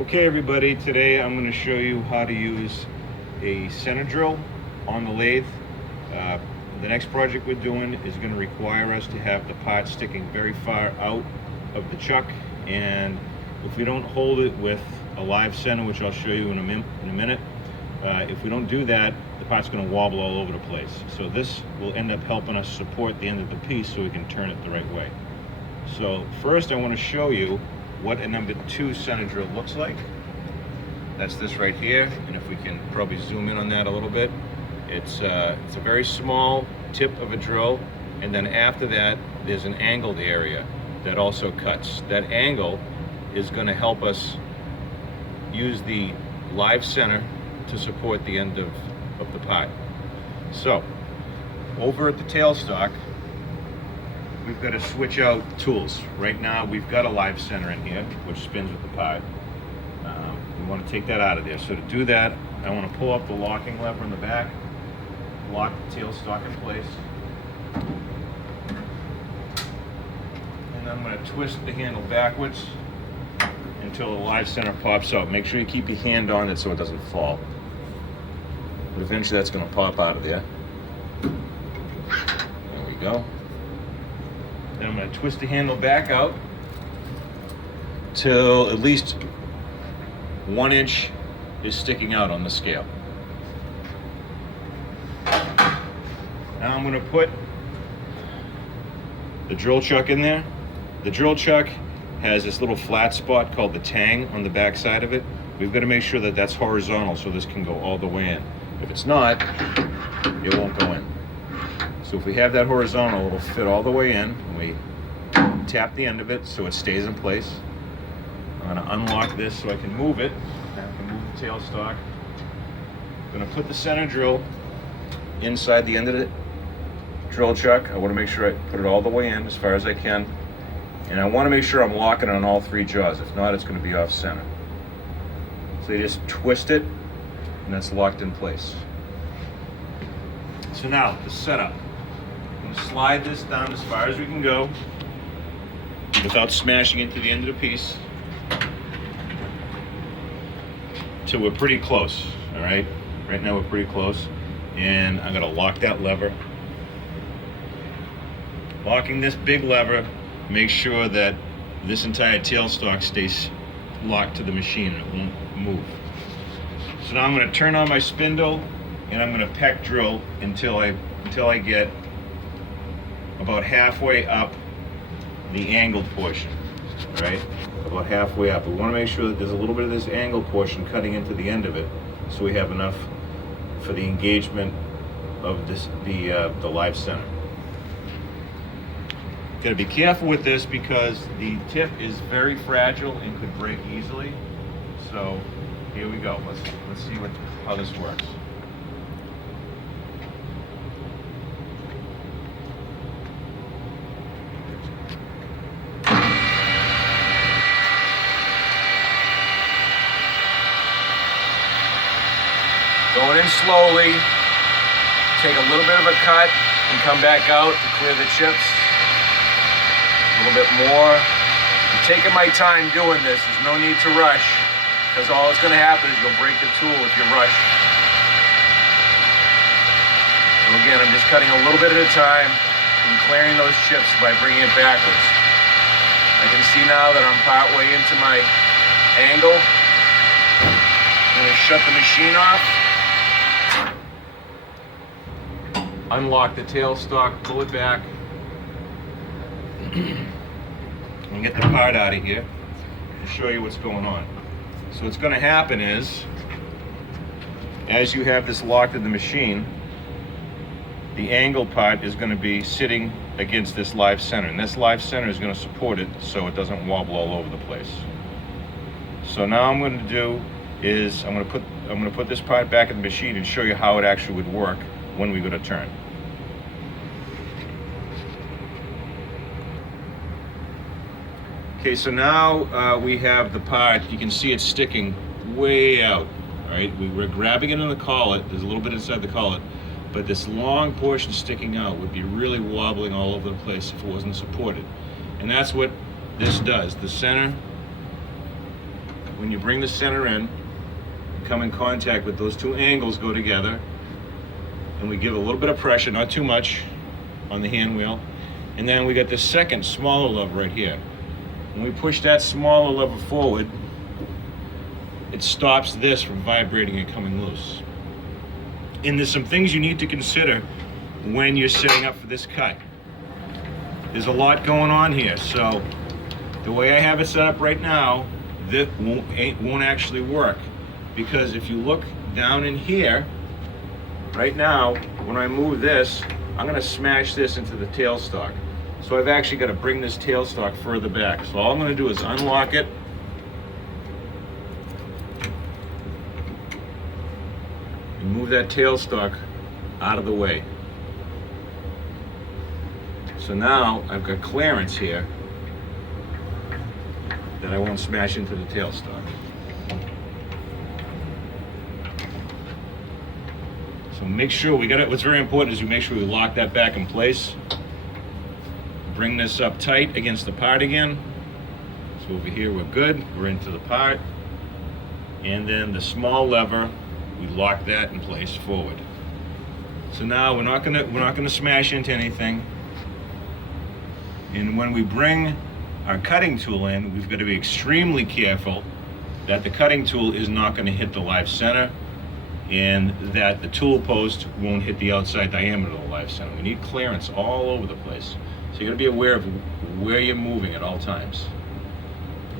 Okay everybody, today I'm going to show you how to use a center drill on the lathe. The next project we're doing is going to require us to have the part sticking very far out of the chuck, and if we don't hold it with a live center, which I'll show you in a minute, if we don't do that, the part's going to wobble all over the place. So this will end up helping us support the end of the piece so we can turn it the right way. So first I want to show you what a number 2 center drill looks like. That's this right here, and if we can probably zoom in on that a little bit, it's a very small tip of a drill, and then after that there's an angled area that also cuts. That angle is going to help us use the live center to support the end of the part. So over at the tailstock, we've got to switch out tools. Right now we've got a live center in here which spins with the part. We want to take that out of there. So to do that, I want to pull up the locking lever in the back, lock the tailstock in place, and then I'm going to twist the handle backwards until the live center pops out. Make sure you keep your hand on it so it doesn't fall, but eventually that's going to pop out of there. There we go. Then I'm going to twist the handle back out till at least 1 inch is sticking out on the scale. Now I'm going to put the drill chuck in there. The drill chuck has this little flat spot called the tang on the back side of it. We've got to make sure that that's horizontal so this can go all the way in. If it's not, it won't go in. So if we have that horizontal, it'll fit all the way in, and we tap the end of it so it stays in place. I'm going to unlock this so I can move it. I can move the tailstock. I'm going to put the center drill inside the end of the drill chuck. I want to make sure I put it all the way in as far as I can. And I want to make sure I'm locking it on all 3 jaws. If not, it's going to be off center. So you just twist it, and that's locked in place. So now, the setup. I'm going to slide this down as far as we can go without smashing into the end of the piece, till we're pretty close. All right, right now we're pretty close, and I'm going to lock that lever. Locking this big lever, make sure that this entire tailstock stays locked to the machine. It won't move. So now I'm going to turn on my spindle, and I'm going to peck drill until I get about halfway up the angled portion. Right, about halfway up. We want to make sure that there's a little bit of this angled portion cutting into the end of it, so we have enough for the engagement of the live center. Got to be careful with this because the tip is very fragile and could break easily. So here we go. Let's see how this works. Going in slowly, take a little bit of a cut and come back out to clear the chips. A little bit more. I'm taking my time doing this. There's no need to rush, because all that's going to happen is you'll break the tool if you rush. So again, I'm just cutting a little bit at a time and clearing those chips by bringing it backwards. I can see now that I'm partway into my angle. I'm going to shut the machine off. Unlock the tailstock, pull it back, and get the part out of here and show you what's going on. So what's going to happen is, as you have this locked in the machine, the angled part is going to be sitting against this live center, and this live center is going to support it so it doesn't wobble all over the place. So now I'm going to do is I'm going to put this part back in the machine and show you how it actually would work when we go to turn. Okay, so now we have the part. You can see it's sticking way out. All right, we're grabbing it in the collet. There's a little bit inside the collet, but this long portion sticking out would be really wobbling all over the place if it wasn't supported. And that's what this does. The center when you bring the center in, come in contact with those two angles, go together, and we give a little bit of pressure, not too much, on the hand wheel. And then we got this second smaller lever right here. When we push that smaller lever forward, it stops this from vibrating and coming loose. And there's some things you need to consider when you're setting up for this cut. There's a lot going on here, so the way I have it set up right now, this won't actually work, because if you look down in here, right now, when I move this, I'm gonna smash this into the tailstock. So I've actually got to bring this tailstock further back. So all I'm gonna do is unlock it, and move that tailstock out of the way. So now I've got clearance here that I won't smash into the tailstock. So make sure what's very important is you make sure we lock that back in place. Bring this up tight against the part again. So over here we're good, we're into the part. And then the small lever, we lock that in place forward. So now we're not gonna smash into anything. And when we bring our cutting tool in, we've got to be extremely careful that the cutting tool is not going to hit the live center, and that the tool post won't hit the outside diameter of the live center. We need clearance all over the place. So you got to be aware of where you're moving at all times.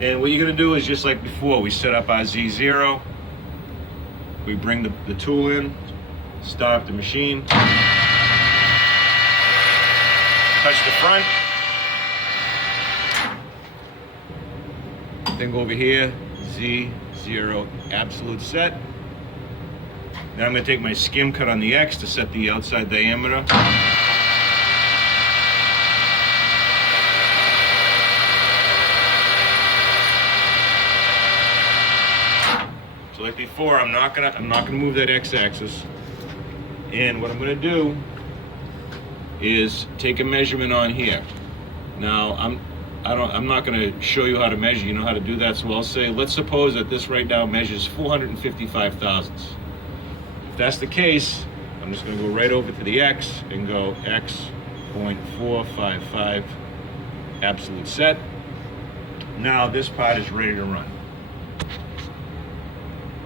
And what you're going to do is just like before, we set up our Z0, we bring the tool in, start the machine, touch the front, then go over here, Z0 absolute set. Now I'm going to take my skim cut on the X to set the outside diameter. So like before, I'm not gonna move that X-axis. And what I'm going to do is take a measurement on here. Now I'm not going to show you how to measure. You know how to do that. So I'll say, let's suppose that this right now measures 455 thousandths. If that's the case, I'm just going to go right over to the X and go X.455 absolute set. Now this part is ready to run.